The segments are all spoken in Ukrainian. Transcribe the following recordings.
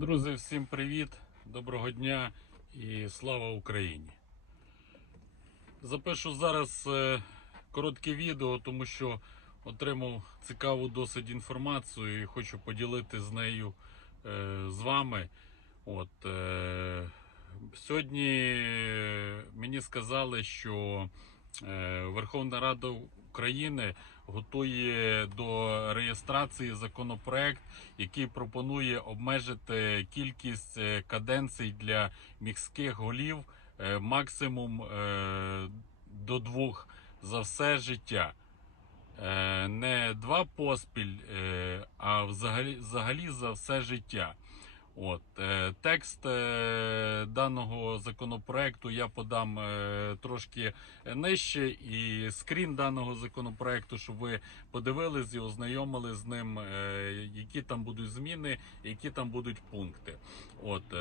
Друзі, всім привіт, доброго дня і слава Україні. Запишу зараз е, коротке відео, тому що отримав цікаву досить інформацію і хочу поділитися з нею е, з вами. От, е, сьогодні мені сказали, що Верховна Рада України готує до реєстрації законопроект, який пропонує обмежити кількість е, каденцій для міських голів е, максимум е, до двох за все життя. Е, Не два поспіль, е, а взагалі, взагалі за все життя. От е, текст е, даного законопроекту я подам е, трошки нижче, і скрін даного законопроекту, щоб ви подивились і ознайомили з ним, які там будуть зміни, які там будуть пункти. От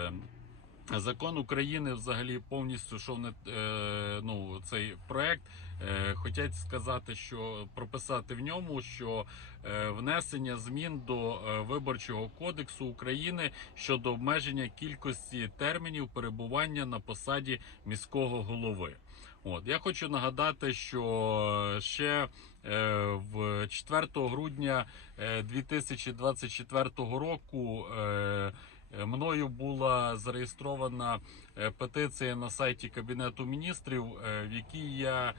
Закон України взагалі повністю йшов не е, ну, цей проект. Е, хотять сказати, що прописати в ньому, що е, внесення змін до виборчого кодексу України щодо обмеження кількості термінів перебування на посаді міського голови. От я хочу нагадати, що ще в 4 грудня е, 2024 року. Е, Мною була зареєстрована е, петиція на сайті Кабінету міністрів, е, в якій я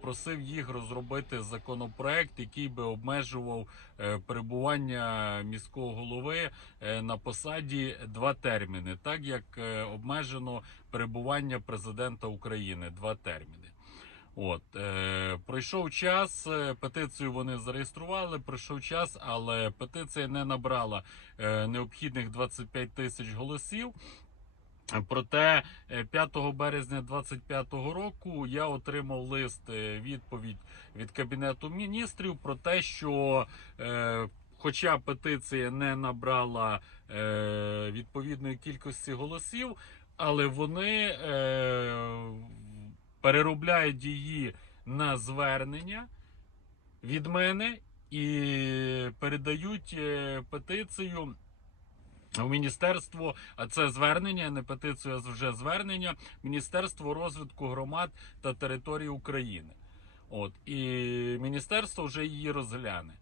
просив їх розробити законопроект, який би обмежував перебування міського голови на посаді два терміни, так як обмежено перебування президента України два терміни. От е, пройшов час, е, петицію вони зареєстрували. Пройшов час, але петиція не набрала е, необхідних 25 тисяч голосів. Проте е, 5 березня 2025 року я отримав лист е, відповідь від кабінету міністрів про те, що е, хоча петиція не набрала е, відповідної кількості голосів, але вони е, переробляють її на звернення від мене і передають е, петицію в міністерство, а це звернення, не петицію, а вже звернення Міністерство розвитку громад та територій України. От і міністерство вже її розгляне.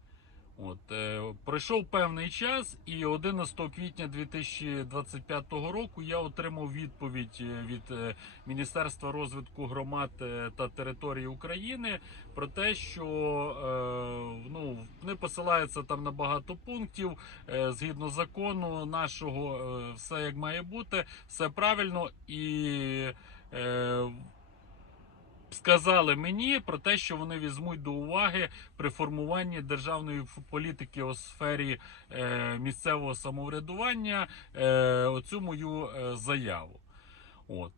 От е, пройшов певний час, і 11 квітня 2025 року я отримав відповідь е, від е, Міністерства розвитку громад е, та території України про те, що е, ну не посилаються там на багато пунктів е, згідно закону нашого, е, все як має бути, все правильно і. Е, Сказали мені про те, що вони візьмуть до уваги при формуванні державної політики у сфері е, місцевого самоврядування е, оцю мою е, заяву. От.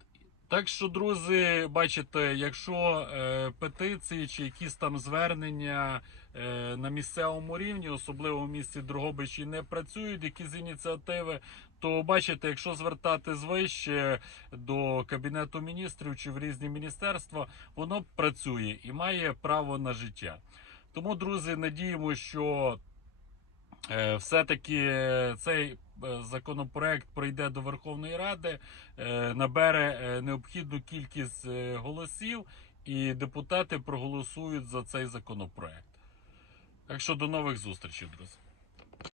Так що, друзі, бачите, якщо е, петиції чи якісь там звернення е, на місцевому рівні, особливо в місті Дрогобичі, не працюють, якісь ініціативи, то бачите, якщо звертати вище до кабінету міністрів чи в різні міністерства, воно працює і має право на життя. Тому, друзі, надіємося, що все-таки цей е, законопроект прийде до Верховної Ради, е, набере е, необхідну кількість е, голосів, і депутати проголосують за цей законопроект. Так що до нових зустрічей, друзі.